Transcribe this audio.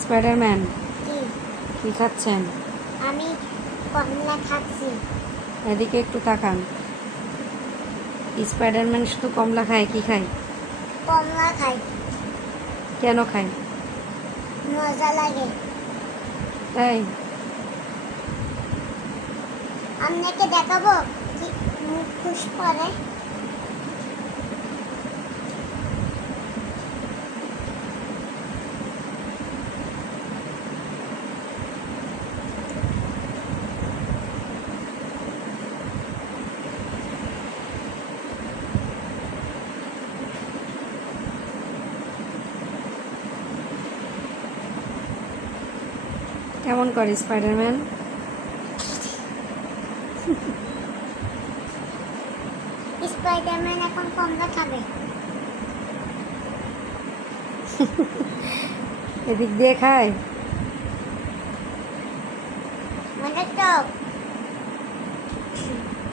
Spiderman কি? কি খাচ্ছেন? আমি কমলা খাচ্ছি। এদিকে একটু তাকান। স্পাইডারম্যান শুধু কমলা খায়? কি খায়? কমলা খাই, কেন খায়? মজা লাগে। তাই? আপনাকে দেখাবো কি মুখ খুশ করে। কেমন করে স্পাইডারম্যান? স্পাইডারম্যান এখন কমলা খাবে। এদিক দিয়ে খায়? মানে টক।